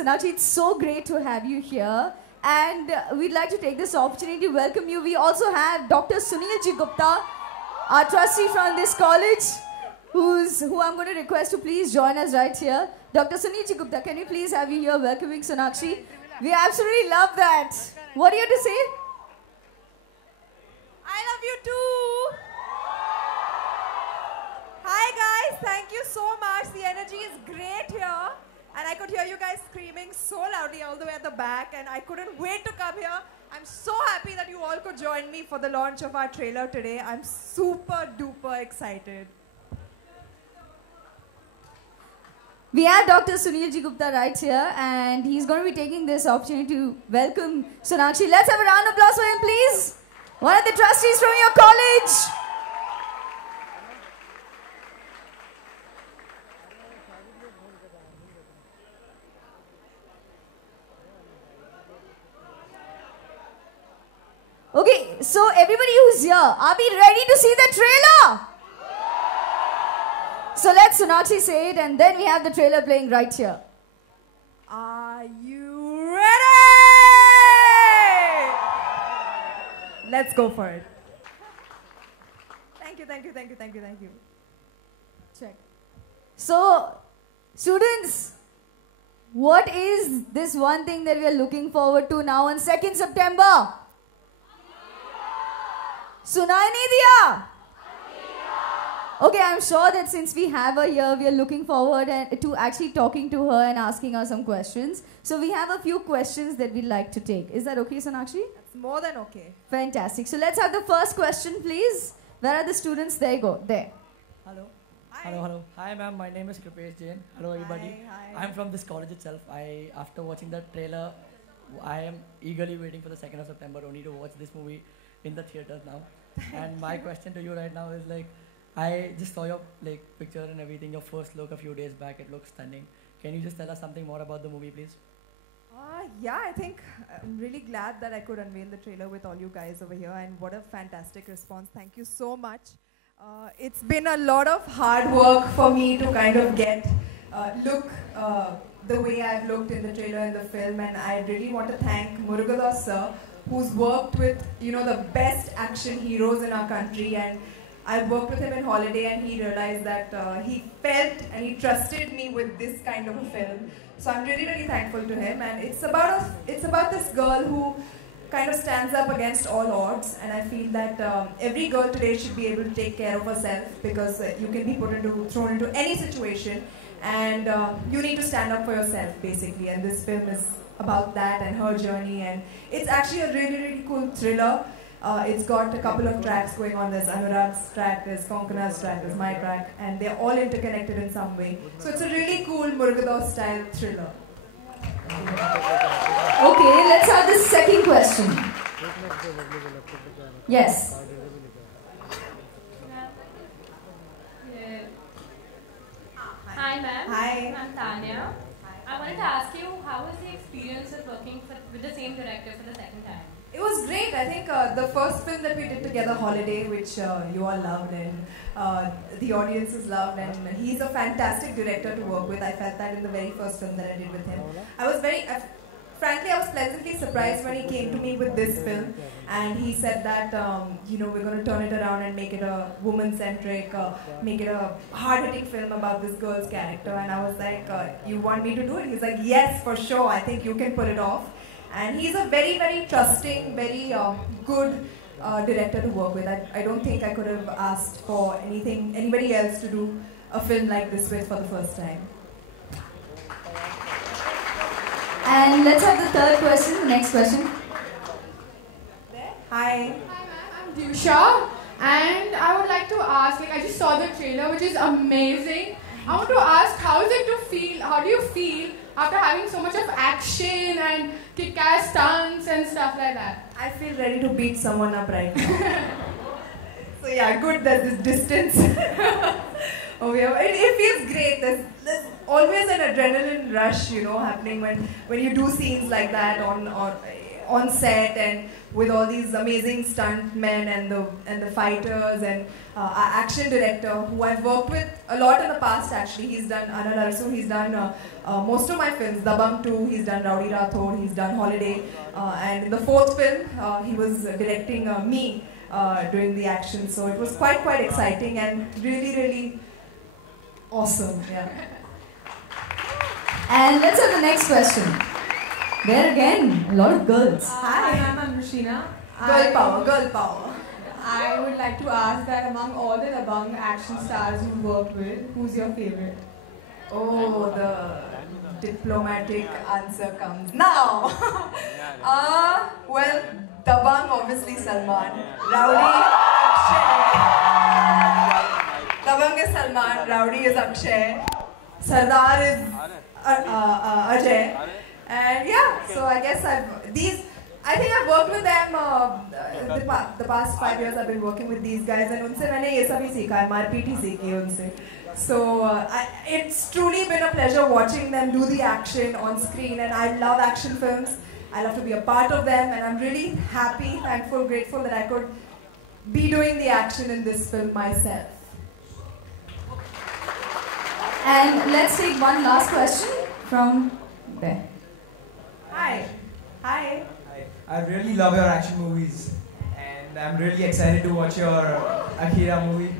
Sonakshi, it's so great to have you here. And we'd like to take this opportunity to welcome you. We also have Dr. Sunil G. Gupta, our trustee from this college, who I'm going to request to please join us right here. Dr. Sunil G. Gupta, can we please have you here welcoming Sonakshi? We absolutely love that. What do you have to say? I love you too. Hi guys, thank you so much. The energy is great here. And I could hear you guys screaming so loudly all the way at the back, and I couldn't wait to come here. I'm so happy that you all could join me for the launch of our trailer today. I'm super duper excited. We have Dr. Sunil G. Gupta right here, and he's going to be taking this opportunity to welcome Sonakshi. Let's have a round of applause for him, please. One of the trustees from your college. Okay, so everybody who's here, are we ready to see the trailer? So let Sonakshi say it, and then we have the trailer playing right here. Are you ready? Let's go for it. Thank you, thank you, thank you, thank you, thank you. Check. So, students, what is this one thing that we are looking forward to now on 2nd September? Sunai nahi diya? Okay, I'm sure that since we have her here, we are looking forward to actually talking to her and asking her some questions. So we have a few questions that we'd like to take. Is that okay, Sonakshi? That's more than okay. Fantastic. So let's have the first question, please. Where are the students? There you go. There. Hello. Hi. Hello, hello. Hi, ma'am. My name is Kripesh Jain. Hello, everybody. Hi. I'm from this college itself. After watching the trailer, I am eagerly waiting for the 2nd of September only to watch this movie in the theaters now. And my question to you right now is like, I just saw your picture and everything, your first look a few days back. It looks stunning. Can you just tell us something more about the movie, please? Yeah, I think I'm really glad that I could unveil the trailer with all you guys over here, and what a fantastic response. Thank you so much. It's been a lot of hard work for me to kind of look the way I've looked in the trailer and the film, and I really want to thank Murugadoss sir, who's worked with the best action heroes in our country, and I worked with him in Holiday, and he realized that he felt and he trusted me with this kind of a film. So I'm really, really thankful to him, and it's about this girl who kind of stands up against all odds, and I feel that every girl today should be able to take care of herself, because you can be thrown into any situation, and you need to stand up for yourself basically, and this film is about that and her journey, and it's actually a really, really cool thriller. It's got a couple of tracks going on. There's Anurag's track, there's Konkana's track, there's my track, and they're all interconnected in some way. So it's a really cool Murugadoss style thriller. Okay, let's have the second question. Yes. Hi ma'am. Hi. I'm Tanya. I wanted to ask you, how was the experience of working with the same director for the second time? It was great. I think the first film that we did together, Holiday, which you all loved and the audiences loved, and he's a fantastic director to work with. I felt that in the very first film that I did with him. Frankly, I was pleasantly surprised when he came to me with this film, and he said that, we're going to turn it around and make it a woman-centric, make it a hard-hitting film about this girl's character. And I was like, you want me to do it? He's like, yes, for sure. I think you can pull it off. And he's a very, very trusting, very good director to work with. I don't think I could have asked for anybody else to do a film like this with for the first time. And let's have the third question, the next question. Hi. Hi ma'am, I'm Dusha, and I would like to ask, I just saw the trailer, which is amazing. I want to ask, how do you feel after having so much of action and kick-ass stunts and stuff like that? I feel ready to beat someone up right now. So yeah, good, there's this distance. Oh yeah, it feels great. There's always an adrenaline rush, happening when you do scenes like that on set and with all these amazing stuntmen and the fighters and our action director who I've worked with a lot in the past actually. He's done Anand Arasu, he's done most of my films, Dabangg 2, he's done Rowdy Rathod, he's done Holiday, and in the fourth film he was directing me during the action, so it was quite exciting and really awesome. Yeah. And let's have the next question. There again, a lot of girls. Hi, I'm Rashina. Girl power, girl power. I would like to ask that among all the Dabangg action stars you've worked with, who's your favorite? Oh, the diplomatic answer comes now. Well, Dabangg obviously Salman. Rowdy, Akshay. Dabangg is Salman, Rowdy is Akshay. Sardar is Ajay. And yeah, so I guess I think I've worked with them the past 5 years. I've been working with these guys, and उनसे मैंने ये सभी सीखा है, मारपीट ही सीखी है उनसे. So it's truly been a pleasure watching them do the action on screen, and I love action films. I love to be a part of them, and I'm really happy, thankful, grateful that I could be doing the action in this film myself. And let's take one last question from there. Hi. Hi. I really love your action movies, and I'm really excited to watch your Akira movie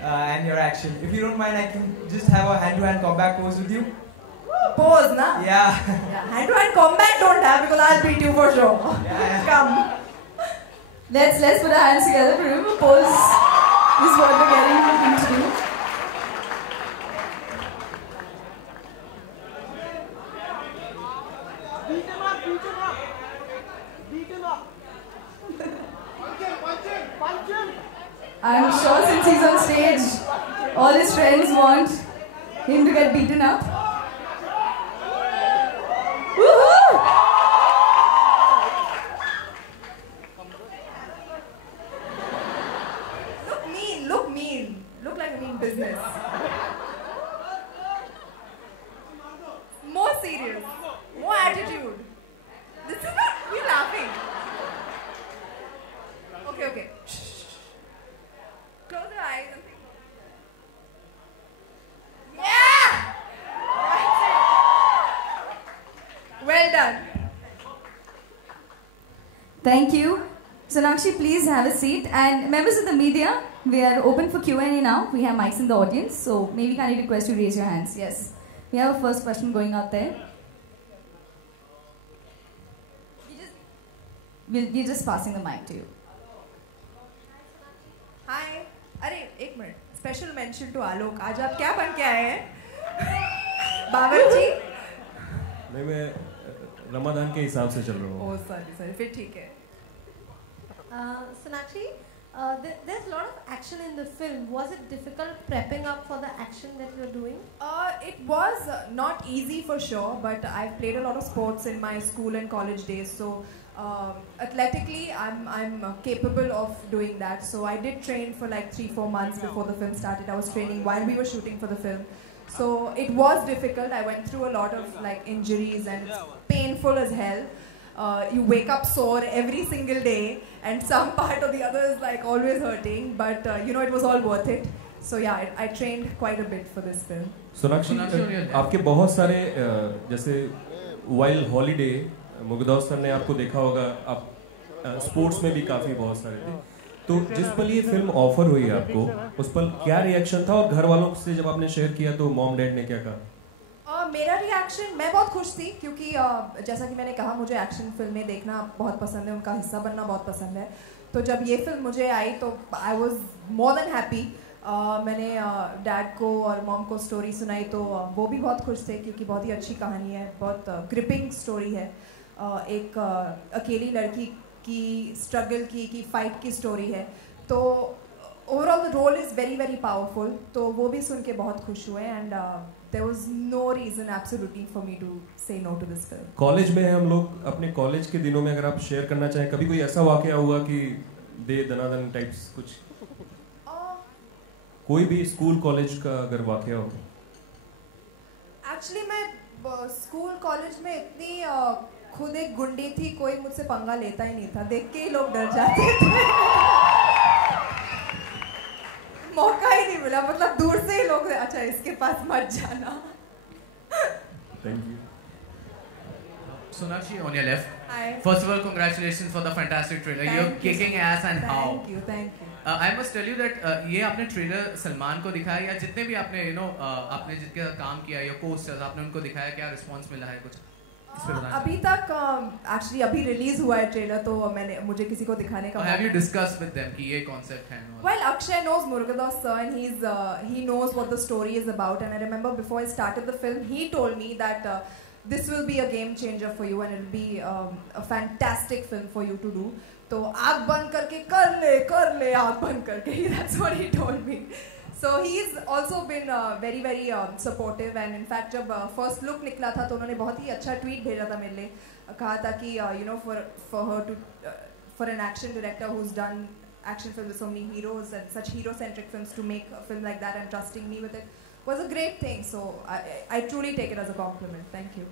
and your action. If you don't mind, I can just have a hand-to-hand combat pose with you. Pose, na? Yeah. Hand-to-hand combat don't have because I'll beat you for sure. Yeah. Come. Let's put our hands together. Remember, pose is what we're getting him to do. I'm sure since he's on stage, all his friends want him to get beaten up. Woohoo! Look mean. Look like a mean business. More serious. More attitude. This is not, you're laughing. Okay. Close your eyes and think. Yeah! Well done. Thank you. Sonakshi, please have a seat. And members of the media, we are open for Q&A now. We have mics in the audience, so maybe can I request you raise your hands? Yes. We have a first question going out there. We're just passing the mic to you. Hi. अरे एक minute. Special mention to Alok. आज आप क्या बन के आए हैं? बावर्ची? नहीं, मैं रमादान के हिसाब से चल रहा हूँ. Oh sorry. फिर ठीक है. Sonakshi, there's a lot of action in the film. Was it difficult prepping up for the action that you're doing? It was not easy for sure, but I've played a lot of sports in my school and college days, so athletically I'm capable of doing that. So I did train for like 3-4 months before the film started. I was training while we were shooting for the film. So it was difficult. I went through a lot of like injuries and it's painful as hell. You wake up sore every single day and some part or the other is like always hurting, but you know, it was all worth it. So yeah, I trained quite a bit for this film. Sonakshi, आपके बहुत सारे जैसे while holiday मुगदाव sir ने आपको देखा होगा, आप sports में भी काफी बहुत सारे थे, तो जिस पल ये फिल्म ऑफर हुई आपको, उस पल क्या रिएक्शन था और घर वालों से जब आपने शेयर किया तो मॉम डैड ने क्या कहा? मेरा रिएक्शन, मैं बहुत खुश थी क्योंकि जैसा कि मैंने कहा, मुझे एक्शन फिल्में देखना बहुत पसंद है, उनका हिस्सा बनना बहुत पसंद है. तो जब ये फिल्म मुझे आई तो I was more than happy. मैंने डैड को और मॉम को स्टोरी सुनाई तो वो भी बहुत खुश थे क्योंकि बहुत ही अच्छी कहानी है, बहुत ग्रिपिंग स्टोरी है. एक अकेली लड़की की स्ट्रगल की फाइट की स्टोरी है. तो overall the role is very very powerful. तो वो भी सुन के बहुत खुश हुए and there was no reason absolutely for me to say no to this film. College में है हम लोग, अपने कॉलेज के दिनों में अगर आप शेयर करना चाहें, कभी कोई ऐसा वाकया हुआ कि दे दनादन टाइप्स कुछ, कोई भी स्कूल कॉलेज का अगर वाकया हो? एक्चुअली मैं स्कूल कॉलेज में इतनी खुद एक गुंडी थी, कोई मुझसे पंगा लेता ही नहीं था, देख के ही लोग डर जाते थे। मौका ही नहीं मिला, मतलब दूर से ही लोग, अच्छा इसके पास मत जाना। Thank you. Sonakshi, on your left. Hi. First of all, congratulations for the fantastic trailer. Thank You're you. kicking ass and how. Thank you, thank you. I must tell you that ये आपने trailer Salman को दिखाया या जितने भी आपने आपने जिनके साथ काम किया या को-स्टार्स आपने उनको दिखाया, क्या रिस्पांस मिला है कुछ इस पे बताना? अभी तक एक्चुअली अभी रिलीज हुआ है ट्रेलर, तो मुझे किसी को दिखाने का Have you discussed with them कि ये कॉन्सेप्ट है? Well, Akshay knows Murugadoss sir, and he knows what the story is about. And I remember before I started the film, he told me that this will be a game changer for you, and it will be a fantastic film for you to do. तो आँख बंद करके कर ले आँख बंद करके, that's what he told me. So he's also been very very supportive, and in fact जब first look निकला था तो उन्होंने बहुत ही अच्छा tweet भेजा था मेरे लिए, कहा था कि you know for her to for an action director who's done action films with so many heroes and such hero-centric films to make a film like that and trusting me with it was a great thing. So I truly take it as a compliment. Thank you.